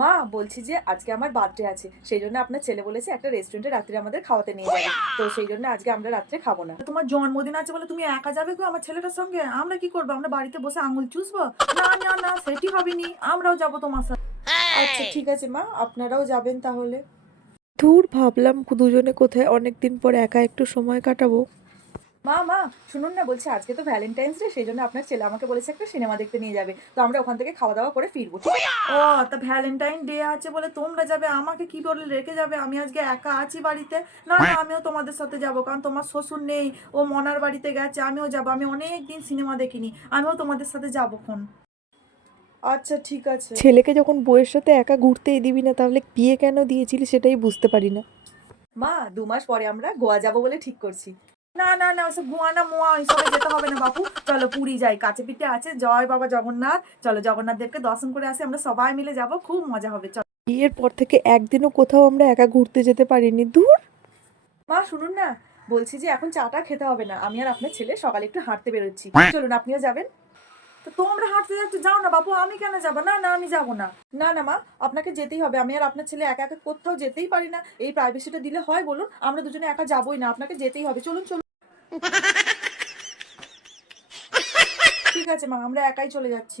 মা বলছি যে আজকে আমার বার্থডে আছে, সেই জন্য আপনার ছেলে বলেছে একটা রেস্টুরেন্টে রাত্রে আমাদের খাওয়াতে নিয়ে যাবে। তো সেই জন্য আজকে আমরা রাত্রে খাবো না। তোমার জন্মদিন আছে বলে তুমি একা যাবে গো আমার ছেলেটার সঙ্গে? আমরা কি করবো? আমরা বাড়িতে বসে আঙুল চুষবো? না না না, সেটি হবে নি, আমরাও যাবো তোমার সাথে। আচ্ছা ঠিক আছে মা, আপনারাও যাবেন তাহলে। ধুর, ভাবলাম দুজনে কোথায় অনেকদিন পর একা একটু সময় কাটাবো। মা মা শুনুন না, বলছি আজকে তো ভ্যালেন্টাইন্স ডে, সেই জন্য আপনার ছেলে আমাকে বলেছে একটা সিনেমা দেখতে নিয়ে যাবে। তো আমরা ওখান থেকে খাওয়া দাওয়া করে ফিরবো, ঠিক আছে? ও, তা ভ্যালেন্টাইন ডে আছে বলে তোমরা যাবে, আমাকে কি বলে রেখে যাবে? আমি আজকে একা আছি বাড়িতে। না না, আমিও তোমাদের সাথে যাবো, কারণ তোমার শ্বশুর নেই, ও মনার বাড়িতে গেছে, আমিও যাবো। আমি অনেক দিন সিনেমা দেখিনি, আমিও তোমাদের সাথে যাবো খন। আচ্ছা ঠিক আছে। ছেলেকে যখন বউয়ের সাথে একা ঘুরতেই দিবি না, তাহলে বিয়ে কেন দিয়েছিলি সেটাই বুঝতে পারি না। মা 2 মাস পরে আমরা গোয়া যাবো বলে ঠিক করছি। না না না, ওসব গুয়া না মুয়া ওইসবে যেতে হবে না বাপু। চলো পুরী যাই, কাছে পিঠে আছে, জয় বাবা জগন্নাথ। চলো জগন্নাথ দেবকে দর্শন করে আসি, আমরা সবাই মিলে যাব, খুব মজা হবে। চলো। বিয়ের পর থেকে একদিনও কোথাও আমরা একা ঘুরতে যেতে পারিনি। দূর। মা শুনুন না, বলছি যে এখন চাটা খেতে হবে না, আমি আর আপনার ছেলে সকালে একটু হাঁটতে বেরোচ্ছি, চলুন আপনিও যাবেন। তো তোমরা হাঁটতে যাচ্ছ, যাও না বাপু, আমি কেন যাবো? না না, আমি যাবো না। না না মা, আপনাকে যেতেই হবে, আমি আর আপনার ছেলে একা একা কোথাও যেতেই পারি না। এই প্রাইভেসিটা দিলে হয় বলুন? আমরা দুজনে একা যাবোই না, আপনাকে যেতেই হবে, চলুন চলুন। ঠিক আছে মা, আমরা একাই চলে যাচ্ছি।